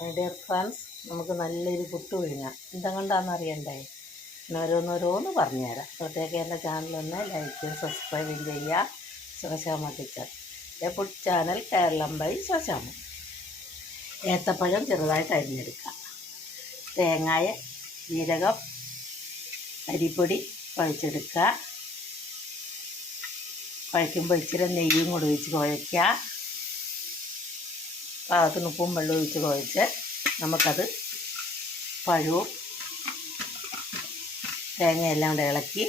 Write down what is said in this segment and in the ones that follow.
My dear friends, നമുക്ക് നല്ലൊരു പുട്ട് പുഴുങ്ങാം. എന്തുകൊണ്ടാണെന്ന് അറിയണ്ടേ? പിന്നെ ഓരോന്നോരോന്ന് പറഞ്ഞുതരാം. അപ്പോഴത്തേക്ക് എൻ്റെ ചാനലൊന്ന് ലൈക്കും സബ്സ്ക്രൈബും ചെയ്യുക. Shoshamma kitchen food channel, Keralam by Shoshamma. ഏത്തപ്പഴം ചെറുതായിട്ട് അരിഞ്ഞെടുക്കുക. തേങ്ങായ, ജീരകം, അരിപ്പൊടി കുഴച്ചെടുക്കുക. കുഴയ്ക്കുമ്പോൾ ഇച്ചിരി നെയ്യും കൂടി ഒഴിച്ച് കുഴയ്ക്കുക. പാകത്തിന് ഉപ്പും വെള്ളം ഒഴിച്ച് കുഴച്ച് നമുക്കത് പഴവും തേങ്ങയെല്ലാം കൂടെ ഇളക്കി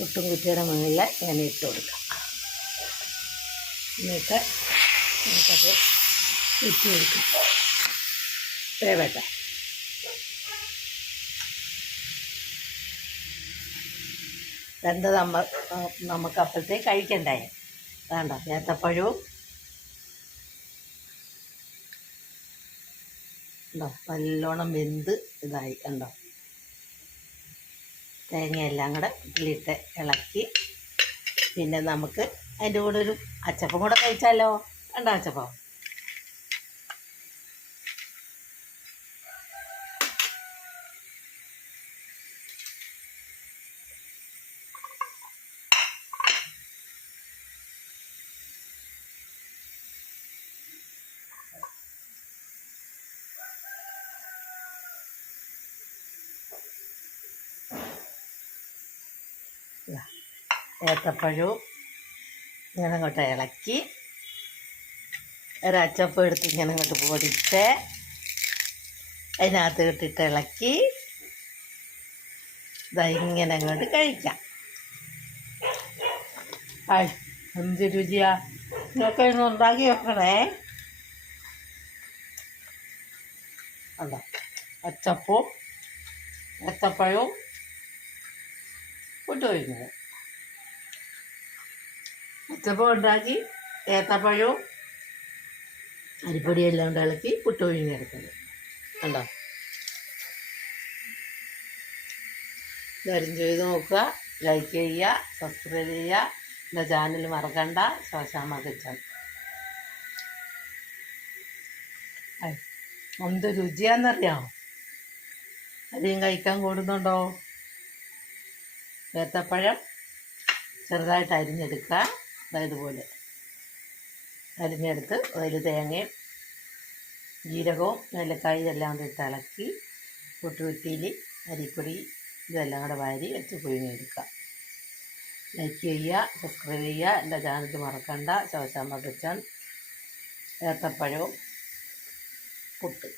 പുട്ടും കുറ്റിയുടെ മുകളിൽ ഇങ്ങനെ ഇട്ട് കൊടുക്കാം. എന്നിട്ട് നമുക്കത് ഇട്ട് കൊടുക്കാം. വേവട്ടെ. വെന്ത് നമുക്ക് അപ്പോഴത്തേക്ക് കഴിക്കണ്ടായി. വേണ്ട, ഏത്തപ്പഴവും ഉണ്ടോ നല്ലോണം വെന്ത് ഇതായി കണ്ടോ. തേങ്ങയെല്ലാം കൂടെ ഇതിലിട്ട് ഇളക്കി പിന്നെ നമുക്ക് അതിൻ്റെ കൂടെ ഒരു അച്ചപ്പം കൂടെ കഴിച്ചാലോ. കണ്ടോ അച്ചപ്പം. ഏത്തപ്പഴവും ഇങ്ങനെ അങ്ങോട്ട് ഇളക്കി ഒരച്ചപ്പം എടുത്ത് ഇങ്ങനെ അങ്ങോട്ട് പൊടിച്ച് അതിനകത്ത് ഇട്ടിട്ട് ഇളക്കി ഇങ്ങനെ അങ്ങോട്ട് കഴിക്കാം. എന്ത് രുചിയാ! ഇതൊക്കെ ഒന്ന് ഉണ്ടാക്കി വെക്കണേ. അല്ല, അച്ചപ്പവും ഏത്തപ്പഴവും പുട്ട് കഴിഞ്ഞത്. അച്ചപ്പം ഉണ്ടാക്കി ഏത്തപ്പഴവും അരിപ്പൊടിയെല്ലാം കൊണ്ട് ഇളക്കി പുട്ട് പിഴിഞ്ഞെടുക്കുന്നത് കണ്ടോ. കാര്യം ചെയ്ത് നോക്കുക, ലൈക്ക് ചെയ്യുക, സബ്സ്ക്രൈബ് ചെയ്യുക. എൻ്റെ ചാനൽ മറക്കണ്ട, ശോശാമ്മ കിച്ചൺ. എന്ത് രുചിയാണെന്നറിയാമോ? അധികം കഴിക്കാൻ കൂടുന്നുണ്ടോ? ഏത്തപ്പഴം ചെറുതായിട്ട് അരിഞ്ഞെടുക്കുക. ഇതുപോലെ അരിഞ്ഞെടുത്ത് അതിൽ തേങ്ങയും ജീരകവും ഏലക്കായും എല്ലാം കൂടി ഇട്ട് ഇളക്കി പുട്ടുകുറ്റിയിൽ അരിപ്പൊടി ഇതെല്ലാം കൂടെ വാരി വെച്ച് പുഴുങ്ങിയെടുക്കുക. ലൈക്ക് ചെയ്യുക, സബ്സ്ക്രൈബ് ചെയ്യുക. എൻ്റെ ചാനൽ മറക്കണ്ട, ശോശാമ്മ കിച്ചൺ. ഏത്തപ്പഴവും പുട്ട്.